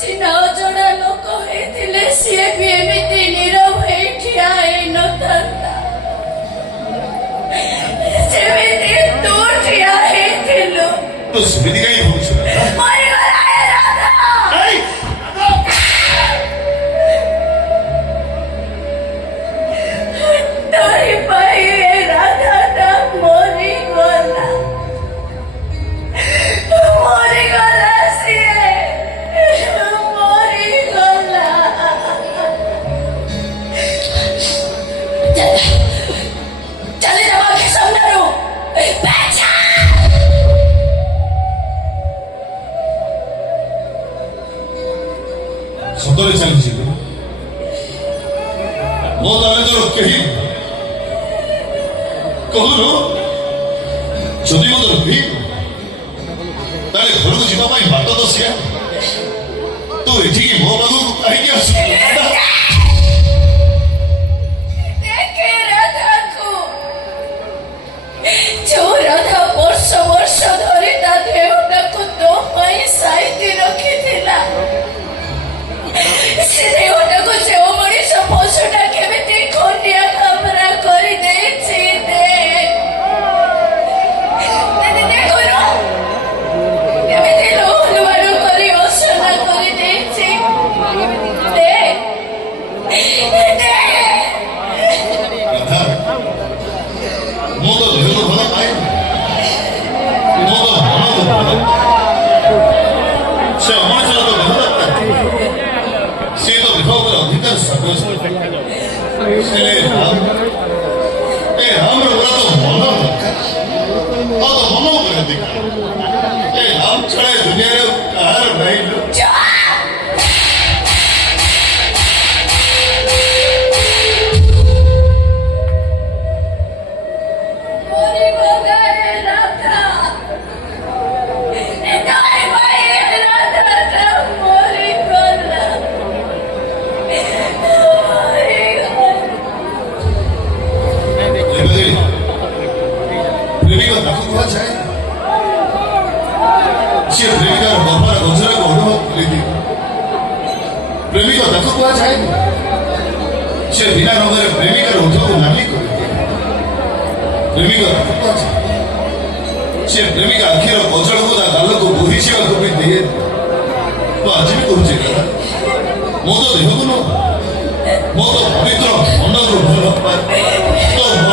ଅଚିହ୍ନା ଅଜଣା ଲୋକ ହେଇଥିଲେ ସିଏ ବି ଏମିତି ନୀରବ ହେଇ ଠିଆ ହେଇନଥାନ୍ତା ଯେମିତି ତୁ ଠିଆ ହେଇଥିଲୁ। ତ ସେମିତି କାହିଁ ହଉଛୁ? ମରିଗଲା ଏ ରାଧା। ତୋରି ପାଇଁ ଏ ରାଧାଟା ମରିଗଲା। ମରିଗଲା ସିଏ ମରିଗଲା। ଚାଲି ଯାଅ ଆଖି ସାମ୍ନାରୁ। ସତରେ ଚାଲିଛି ମୋ ତାହେଲେ ତୋର କେହି କହୁନୁ ଯଦି ମୁଁ ତୋର କେହି ତାହେଲେ ଘରକୁ ଯିବା ପାଇଁ ବାଟ ଦଶିଆ ତୁ ଏଠିକି ମୋ ପାଖକୁ କାହିଁକି ଆସୁ? ଦେଖେ ରାଧାକୁ, ଯୋଉ ରାଧା ବର୍ଷ ବର୍ଷ ଧରି ତା ଦେହଟାକୁ ତୋ ପାଇଁ ସାଇତି ରଖିଥିଲା ସେ ଦେହଟାକୁ ଯେଉଁ ମଣିଷ ପଶୁଟା କେମିତି ଖଣ୍ଡିଆ ଖାବରା କରିଦେଇଛି। ଦେଖୁନ କେମିତି ଲୋହଲୁହାଣ କରି ଅସନା କରିଦେଇଛି। ମୁଁ ତ ଦେହକୁ ଭଲ ପାଏ, ମୁଁ ତ ମନକୁ ଭଲ ସେ ମଣିଷର ତ ଦେହ ଦରକାର, ସିଏ ତ ଦେହ ଉପରେ ଅଧିକାର ସାବ୍ୟସ୍ତ। ହେଲେ ଏ ରାମର ପୁରା ତ ମନ ଦରକାର, ଆଉ ତ ମନ ଉପରେ ଦେଖ ଏ ରାମ ଛଡ଼ା ଦୁନିଆରେ କାହାର ନାହିଁ। ପ୍ରେମିକ ତାକୁ କୁହାଯାଏ, ସେ ବିନା ରଙ୍ଗରେ ପ୍ରେମିକାର ଓଠକୁ ନାଲି କରିଦିଏ। ପ୍ରେମିକ ତାକୁ କୁହାଯାଏ, ସେ ପ୍ରେମିକା ଆଖିର କଜଳକୁ ତା ଗାଲକୁ ବୋହିଯିବାକୁ ବି ଦିଏ। ତ ଆଜି ବି କହୁଛି ମୁଁ ତ ଦେହକୁ ନୁହଁ, ମୁଁ ତ ପବିତ୍ର ମନକୁ ଭଲ ପାଏ। ତ ମନ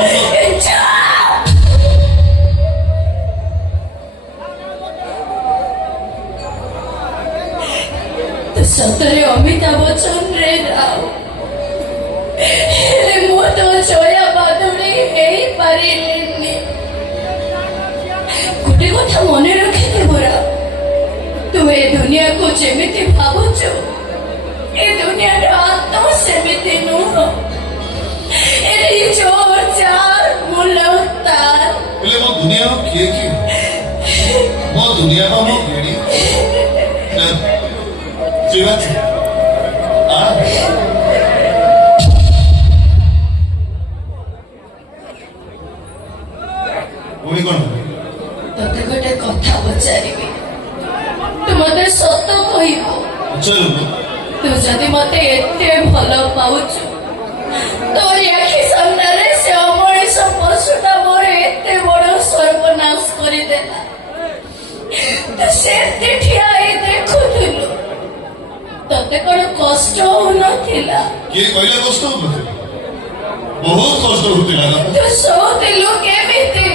ସତରେ ଅମିତାଭ ବଚ୍ଚନରେ ରାଉ, ହେଲେ ମୁଁ ତ ଜୟା ବାଦୁଡ଼ି ହେଇପାରିଲିନି। ଗୋଟେ କଥା ମନେ ରଖିଥିବୁ ରାଉ, ତୁ ଏ ଦୁନିଆକୁ ଯେମିତି ଭାବୁଛୁ ଏ ଦୁନିଆର ଆତ୍ମ ସେମିତି ନୁହଁ। ଏଠି ଜୋର ଚାର ମୁଲ ତାର। ହେଲେ ମୋ ଦୁନିଆର କିଏ କିଏ? ମୋ ଦୁନିଆର ମୋ ଭିଡ଼ି ଠିକ ଅଛି। ପୁଣି କଣ? ତତେ ଗୋଟେ କଥା ପଚାରିବି, ତୁ ମତେ ସତ କହିବୁ? ତୁ ଯଦି ମତେ ଏତେ ଭଲ ପାଉଛୁ, ତୋରି ଆଖି ସାମ୍ନାରେ ସେ ଅମଣିଷ ପଶୁଟା ମୋର ଏତେ ବଡ ସର୍ବନାଶ କରିଦେଲା, ତୁ ସେମିତି ଠିଆ ହେଇ ଦେଖୁଥିଲୁ, ତତେ କଣ କଷ୍ଟ ହଉନଥିଲା? କିଏ କହିଲା କଷ୍ଟ ହଉନଥିଲା? ବହୁତ କଷ୍ଟ ହଉଥିଲା। ତୁ ଶୋଉଥିଲୁ କେମିତି?